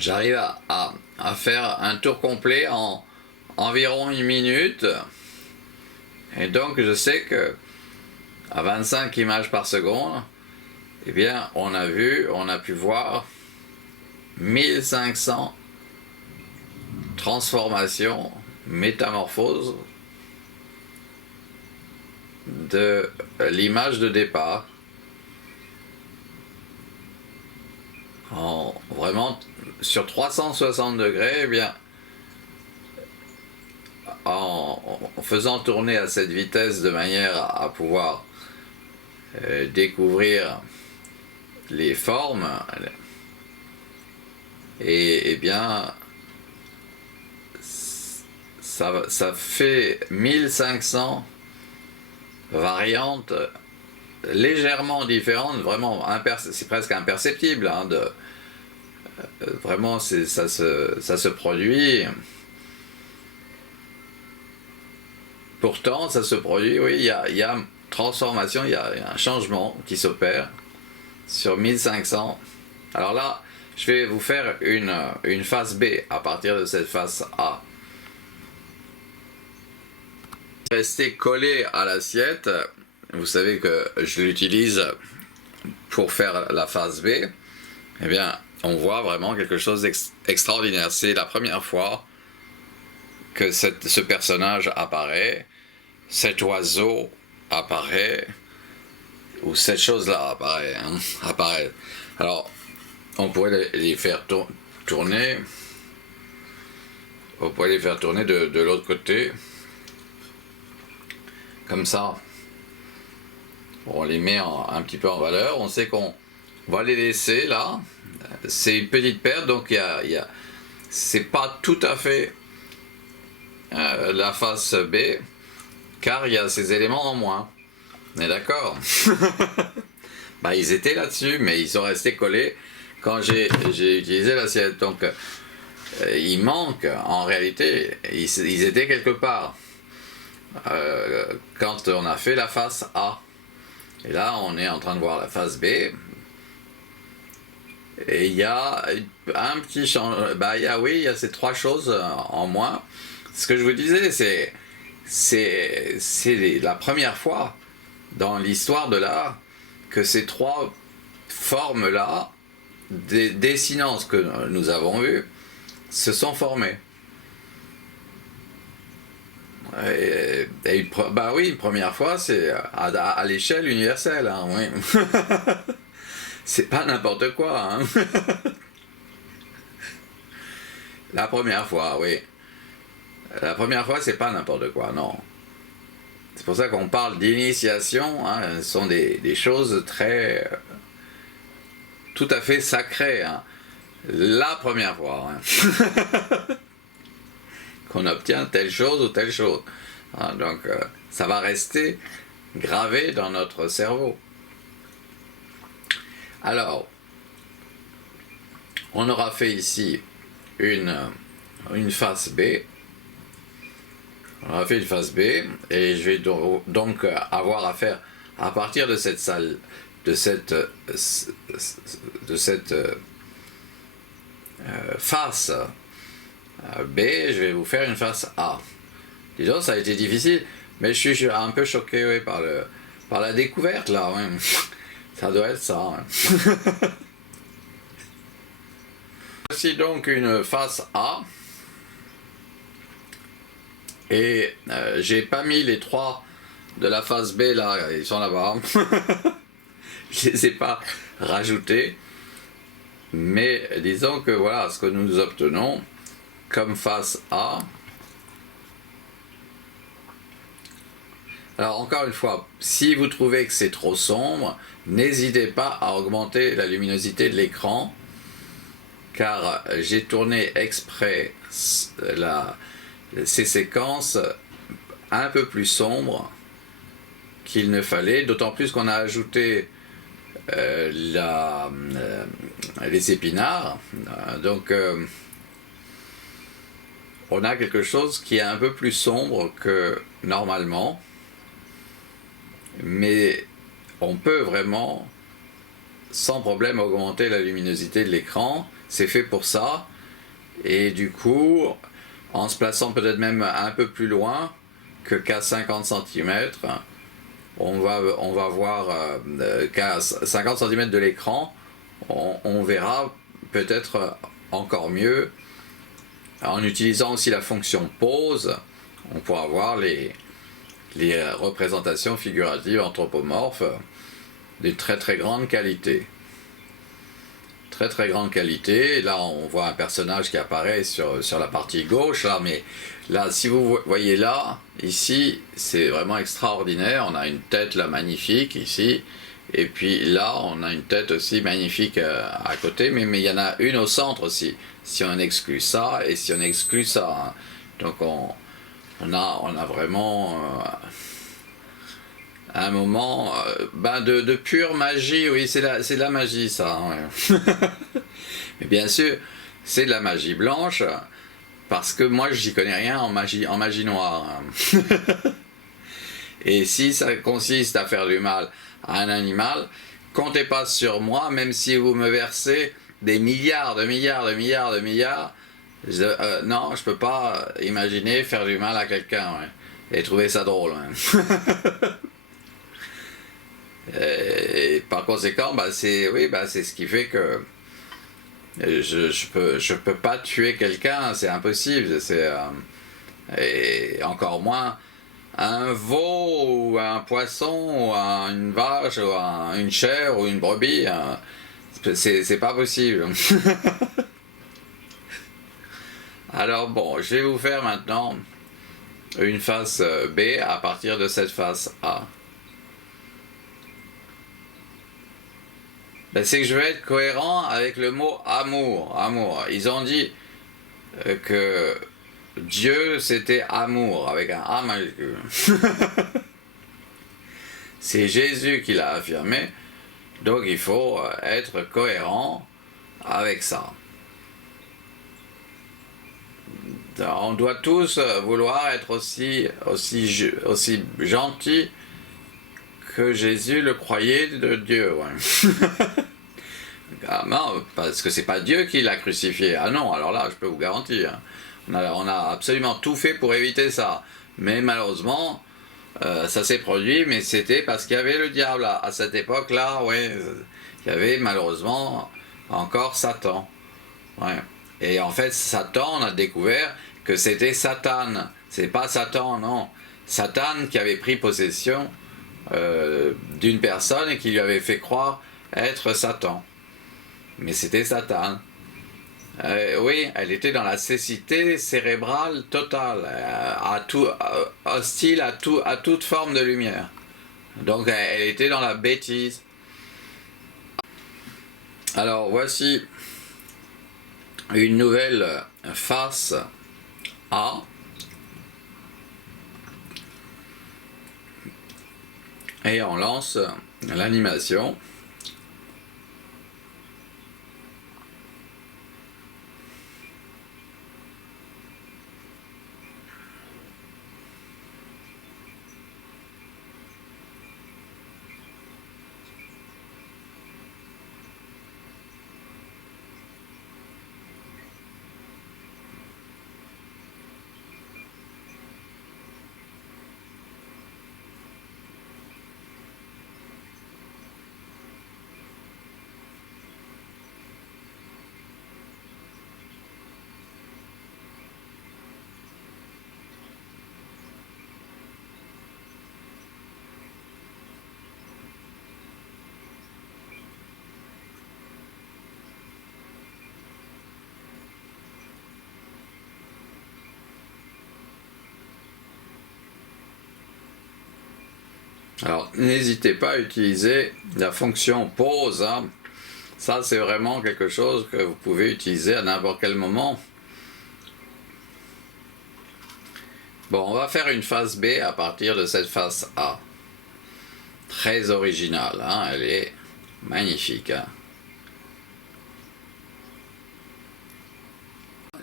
J'arrive à faire un tour complet en environ 1 minute. Et donc je sais que à 25 images par seconde, eh bien on a pu voir 1500 transformations, métamorphoses de l'image de départ. Vraiment sur 360 degrés, eh bien, en faisant tourner à cette vitesse de manière à pouvoir découvrir les formes, et bien ça fait 1500 variantes légèrement différentes, vraiment c'est presque imperceptible, hein, vraiment ça se produit. Pourtant ça se produit, oui, il y a transformation, il y a un changement qui s'opère sur 1500. Alors là, je vais vous faire une face B à partir de cette face A. Rester collé à l'assiette, vous savez que je l'utilise pour faire la face B. Eh bien, on voit vraiment quelque chose d'extraordinaire. C'est la première fois que ce personnage apparaît, cet oiseau apparaît, ou cette chose-là apparaît. Alors, on pourrait les faire tourner. On pourrait les faire tourner de l'autre côté. Comme ça. On les met un petit peu en valeur. On sait qu'on va les laisser là. C'est une petite perte, donc c'est pas tout à fait la face B, car il y a ces éléments en moins. On est d'accord? Bah, ils étaient là-dessus, mais ils sont restés collés quand j'ai utilisé l'assiette. Donc, il manque, en réalité, ils étaient quelque part quand on a fait la face A. Et là, on est en train de voir la face B. Et il y a un petit changement. Bah, il y a ces trois choses en moins. Ce que je vous disais, c'est la première fois dans l'histoire de l'art que ces trois formes-là, dessinant ce que nous avons vu, se sont formées. Bah oui, une première fois, c'est à l'échelle universelle, hein, oui. C'est pas n'importe quoi, hein. La première fois, oui. La première fois, c'est pas n'importe quoi, non. C'est pour ça qu'on parle d'initiation, hein. Ce sont des choses très... tout à fait sacrées, hein. La première fois, hein. Qu'on obtient telle chose ou telle chose. Hein, donc, ça va rester gravé dans notre cerveau. Alors, on aura fait ici une face B. On aura fait une face B, et je vais donc avoir à faire, à partir de cette salle, de cette face B, je vais vous faire une face A. Disons, ça a été difficile, mais je suis un peu choqué, oui, par la découverte, là. Ouais. Ça doit être ça. Ouais. Voici donc une face A. Et j'ai pas mis les trois de la face B, là, ils sont là-bas. Je les ai pas rajoutés. Mais disons que voilà ce que nous obtenons comme face A. Alors encore une fois, si vous trouvez que c'est trop sombre, n'hésitez pas à augmenter la luminosité de l'écran, car j'ai tourné exprès ces séquences un peu plus sombres qu'il ne fallait, d'autant plus qu'on a ajouté les épinards, donc on a quelque chose qui est un peu plus sombre que normalement, mais on peut vraiment sans problème augmenter la luminosité de l'écran, c'est fait pour ça, et du coup en se plaçant peut-être même un peu plus loin qu'à 50 cm, on va voir qu'à 50 cm de l'écran, on verra peut-être encore mieux. En utilisant aussi la fonction pose, on pourra voir les représentations figuratives anthropomorphes de très très grande qualité. très très grande qualité. Là, on voit un personnage qui apparaît sur la partie gauche, là, mais là, si vous voyez là, ici, c'est vraiment extraordinaire. On a une tête là magnifique ici, et puis là, on a une tête aussi magnifique à côté, mais il y en a une au centre aussi, si on exclut ça et si on exclut ça. Hein. Donc on a vraiment un moment de pure magie, oui, c'est de la magie ça. Ouais. Mais bien sûr, c'est de la magie blanche, parce que moi j'y connais rien en magie noire. Hein. Et si ça consiste à faire du mal à un animal, comptez pas sur moi, même si vous me versez des milliards, non, je peux pas imaginer faire du mal à quelqu'un, ouais, et trouver ça drôle. Ouais. Et par conséquent, c'est ce qui fait que je peux pas tuer quelqu'un, c'est impossible. Et encore moins un veau ou un poisson ou une vache ou une chèvre ou une brebis. C'est pas possible. Alors bon, je vais vous faire maintenant une face B à partir de cette face A. C'est que je vais être cohérent avec le mot amour. Amour. Ils ont dit que Dieu c'était amour avec un A majuscule. C'est Jésus qui l'a affirmé, donc il faut être cohérent avec ça. On doit tous vouloir être aussi gentils que Jésus le croyait de Dieu. Ouais. Ah non, parce que c'est pas Dieu qui l'a crucifié. Ah non, alors là, je peux vous garantir. On a absolument tout fait pour éviter ça. Mais malheureusement, ça s'est produit, mais c'était parce qu'il y avait le diable à cette époque-là. Ouais, il y avait malheureusement encore Satan. Ouais. Et en fait, Satan, on a découvert que c'était Satan. C'est pas Satan, non. Satan qui avait pris possession d'une personne et qui lui avait fait croire être Satan. Mais c'était Satan. Oui, elle était dans la cécité cérébrale totale, hostile à toute forme de lumière. Donc elle était dans la bêtise. Alors voici une nouvelle face A. Et on lance l'animation. Alors, n'hésitez pas à utiliser la fonction pause. Hein. Ça, c'est vraiment quelque chose que vous pouvez utiliser à n'importe quel moment. Bon, on va faire une face B à partir de cette face A. Très originale, hein, elle est magnifique. Hein.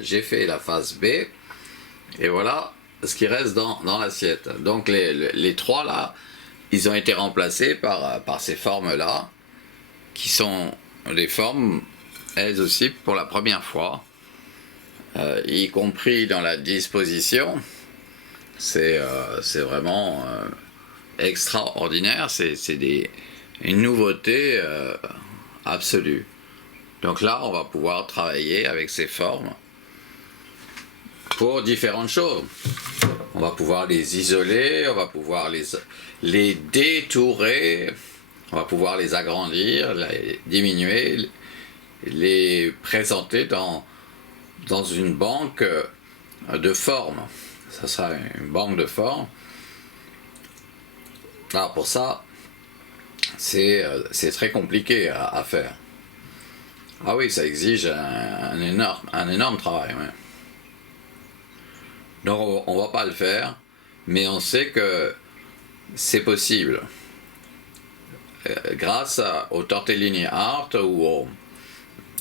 J'ai fait la face B, et voilà ce qui reste dans l'assiette. Donc les trois là, ils ont été remplacés par ces formes-là, qui sont des formes, elles aussi, pour la première fois, y compris dans la disposition. C'est vraiment extraordinaire, c'est une nouveauté absolue. Donc là, on va pouvoir travailler avec ces formes pour différentes choses. On va pouvoir les isoler, on va pouvoir les détourer, on va pouvoir les agrandir, les diminuer, les présenter dans une banque de forme. Ça sera une banque de forme. Alors pour ça, c'est très compliqué à faire. Ah oui, ça exige un énorme travail. Ouais. Donc on va pas le faire, mais on sait que c'est possible. Grâce au Tortellini Art ou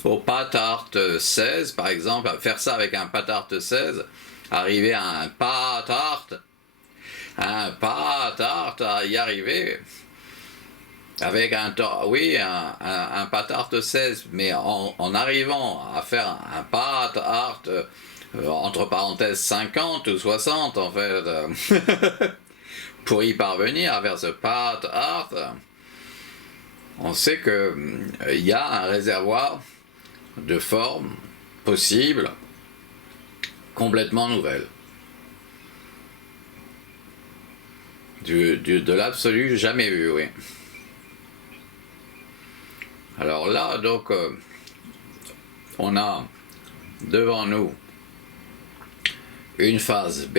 au Pat Art 16, par exemple, à faire ça avec un Pat Art 16, arriver à un Pat Art, à y arriver avec un Pat Art 16, mais en arrivant à faire un Pat Art entre parenthèses 50 ou 60 en fait, pour y parvenir vers ce Pat Art, on sait que il y a un réservoir de formes possibles complètement nouvelles. De l'absolu jamais vu, oui. Alors là, donc, on a devant nous une phase B.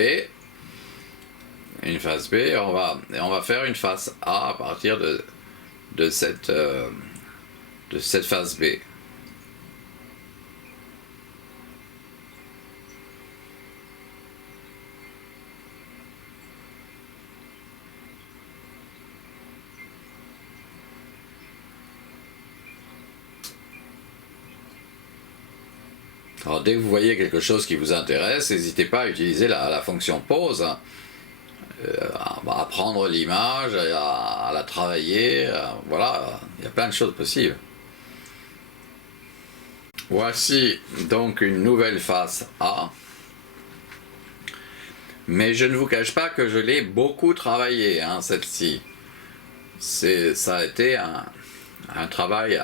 On va faire une phase A à partir de cette phase B. Alors dès que vous voyez quelque chose qui vous intéresse, n'hésitez pas à utiliser la fonction pause, à prendre l'image, à la travailler, voilà, il y a plein de choses possibles. Voici donc une nouvelle face A, mais je ne vous cache pas que je l'ai beaucoup travaillé, hein, celle-ci. Ça a été un travail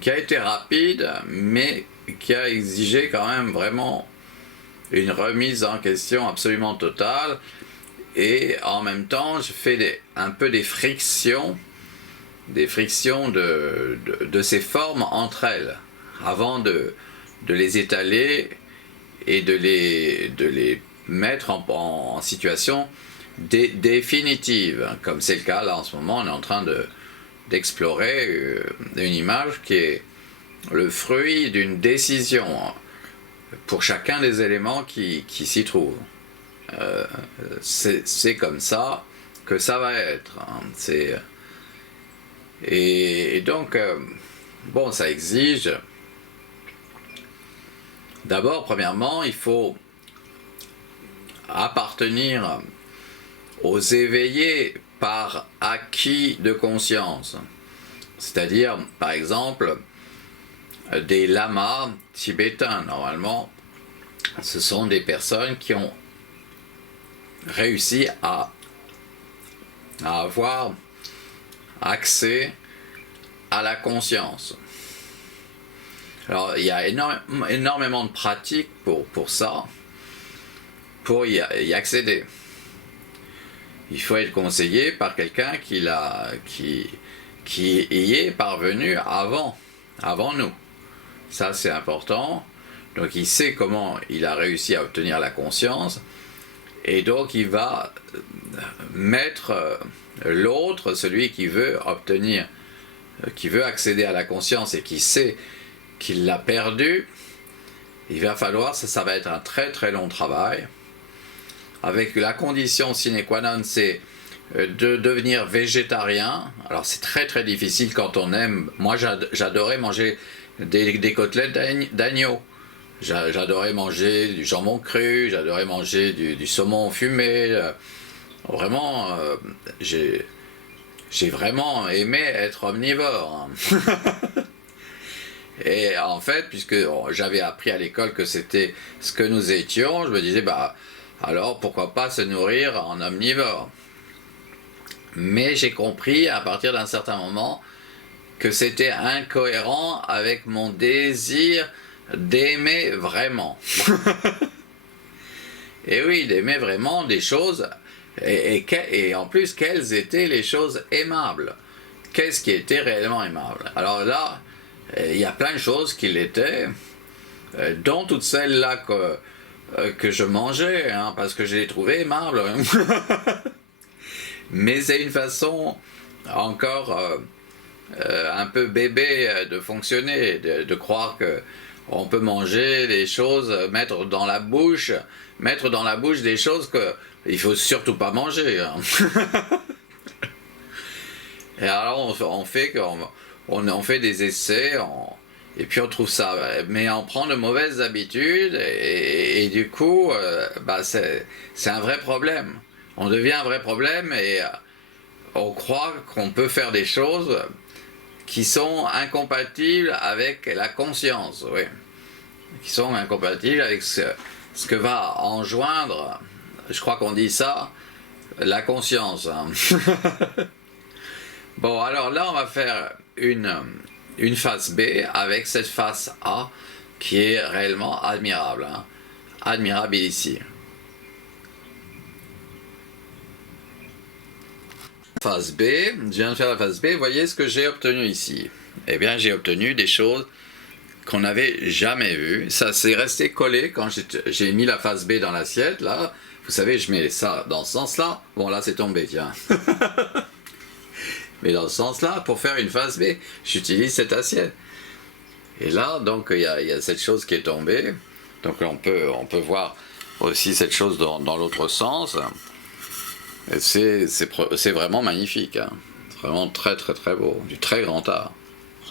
qui a été rapide, mais qui a exigé quand même vraiment une remise en question absolument totale. Et en même temps, je fais un peu des frictions de ces formes entre elles, avant de les étaler et de les mettre en situation définitive. Comme c'est le cas là en ce moment, on est en train d'explorer une image qui est le fruit d'une décision pour chacun des éléments qui s'y trouvent. C'est comme ça que ça va être. Hein. Et donc, bon, ça exige... D'abord, premièrement, il faut appartenir aux éveillés par acquis de conscience. C'est-à-dire, par exemple, des lamas tibétains, normalement, ce sont des personnes qui ont réussi à avoir accès à la conscience. Alors, il y a énormément de pratiques pour ça, pour y accéder. Il faut être conseillé par quelqu'un qui y est parvenu avant nous. Ça, c'est important. Donc, il sait comment il a réussi à obtenir la conscience. Et donc, il va mettre l'autre, celui qui veut accéder à la conscience et qui sait qu'il l'a perdu. Il va falloir, ça va être un très très long travail. Avec la condition sine qua non, c'est de devenir végétarien. Alors c'est très très difficile quand on aime. Moi j'adorais manger des côtelettes d'agneau. J'adorais manger du jambon cru, j'adorais manger du saumon fumé. Vraiment, j'ai vraiment aimé être omnivore. Et en fait, puisque j'avais appris à l'école que c'était ce que nous étions, je me disais, alors pourquoi pas se nourrir en omnivore. Mais j'ai compris à partir d'un certain moment que c'était incohérent avec mon désir d'aimer vraiment. Et oui, d'aimer vraiment des choses, et en plus, quelles étaient les choses aimables, qu'est-ce qui était réellement aimable? Alors là, il y a plein de choses qui l'étaient, dont toutes celles-là que je mangeais, hein, parce que je les trouvais aimables. Mais c'est une façon encore un peu bébé de fonctionner, de croire que on peut manger des choses, mettre dans la bouche des choses que il faut surtout pas manger. Hein. Et alors on fait des essais, et puis on trouve ça, mais on prend de mauvaises habitudes, et du coup, c'est un vrai problème. On devient un vrai problème, et on croit qu'on peut faire des choses qui sont incompatibles avec la conscience, oui. Qui sont incompatibles avec ce que va enjoindre, je crois qu'on dit ça, la conscience. Hein. Bon, alors là, on va faire une face B avec cette face A qui est réellement admirable. Hein. Admirable ici. Face B, je viens de faire la face B, voyez ce que j'ai obtenu ici. Eh bien, j'ai obtenu des choses qu'on n'avait jamais vues. Ça s'est resté collé quand j'ai mis la face B dans l'assiette, là. Vous savez, je mets ça dans ce sens-là. Bon, là, c'est tombé, tiens. Mais dans ce sens-là, pour faire une face B, j'utilise cette assiette. Et là, donc, il y a cette chose qui est tombée. Donc, on peut voir aussi cette chose dans l'autre sens. C'est vraiment magnifique. Hein. C'est vraiment très, très, très beau. Du très grand art.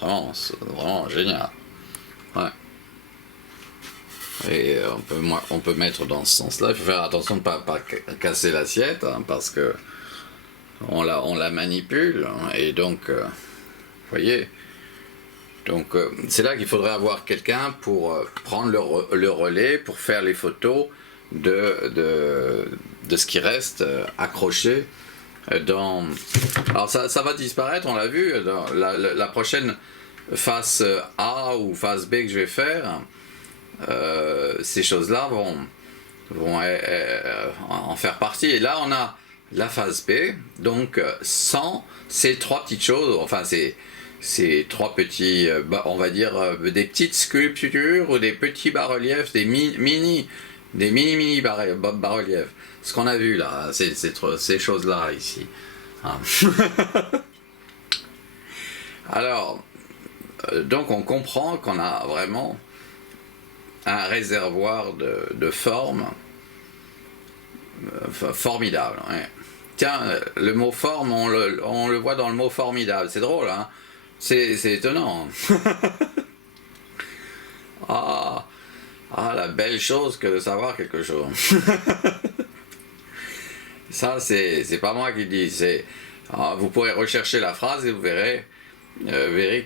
Vraiment, c'est vraiment génial. Ouais. Et on peut mettre dans ce sens-là. Il faut faire attention de ne pas casser l'assiette, hein, parce que on la manipule, hein, et donc, vous voyez, donc c'est là qu'il faudrait avoir quelqu'un pour prendre le relais, pour faire les photos de ce qui reste accroché dans... Alors ça va disparaître, on l'a vu, dans la prochaine face A ou face B que je vais faire, ces choses-là vont en faire partie. Et là, on a la phase B, donc sans ces trois petites choses, enfin ces trois petits, on va dire des petites sculptures ou des petits bas-reliefs, des mini bas-reliefs. Ce qu'on a vu là, ces choses-là ici. Hein. Alors, donc on comprend qu'on a vraiment un réservoir de formes formidable. Ouais. Tiens, le mot forme, on le voit dans le mot formidable. C'est drôle, hein? C'est étonnant. Ah, la belle chose que de savoir quelque chose. Ça, c'est pas moi qui dis. Vous pourrez rechercher la phrase et vous verrez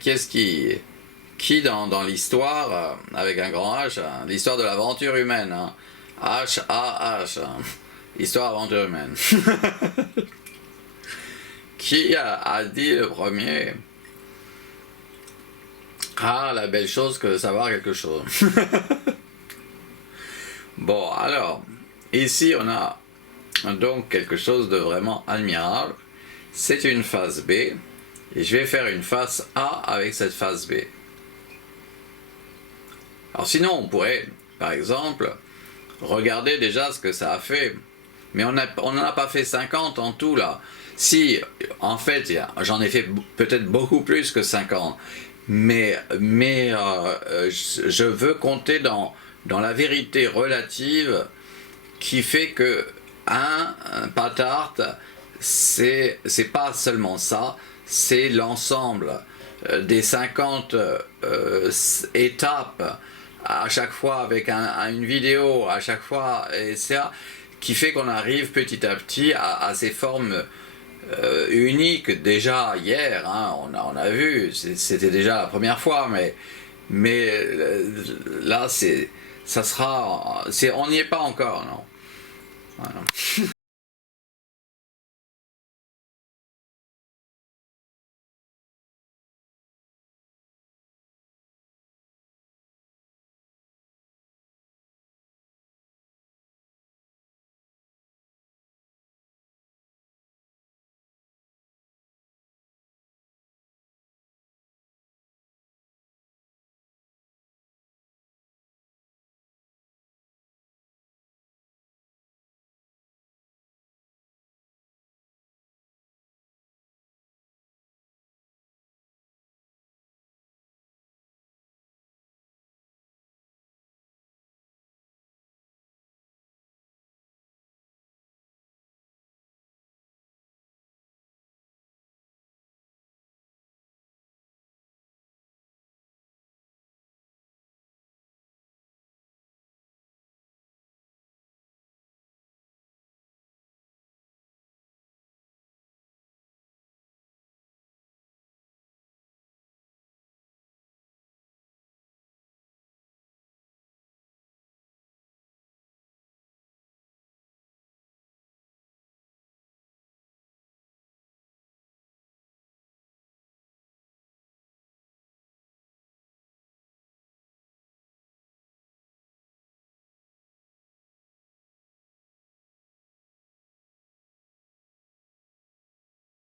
qu'est-ce qui dans l'histoire, avec un grand H, hein, l'histoire de l'aventure humaine, hein, H-A-H, hein, histoire aventure humaine. Qui a dit le premier? Ah, la belle chose que de savoir quelque chose. Bon, alors, ici on a donc quelque chose de vraiment admirable. C'est une face B, et je vais faire une face A avec cette face B. Alors sinon, on pourrait, par exemple, regarder déjà ce que ça a fait. Mais on n'en a pas fait 50 en tout, là. Si, en fait, j'en ai fait peut-être beaucoup plus que 50. Mais je veux compter dans la vérité relative qui fait que un pâte tarte, c'est pas seulement ça, c'est l'ensemble des 50 étapes, à chaque fois avec une vidéo, à chaque fois, etc., qui fait qu'on arrive petit à petit à ces formes uniques. Déjà hier, hein, on a vu, c'était déjà la première fois, mais là, on n'y est pas encore, non. Voilà.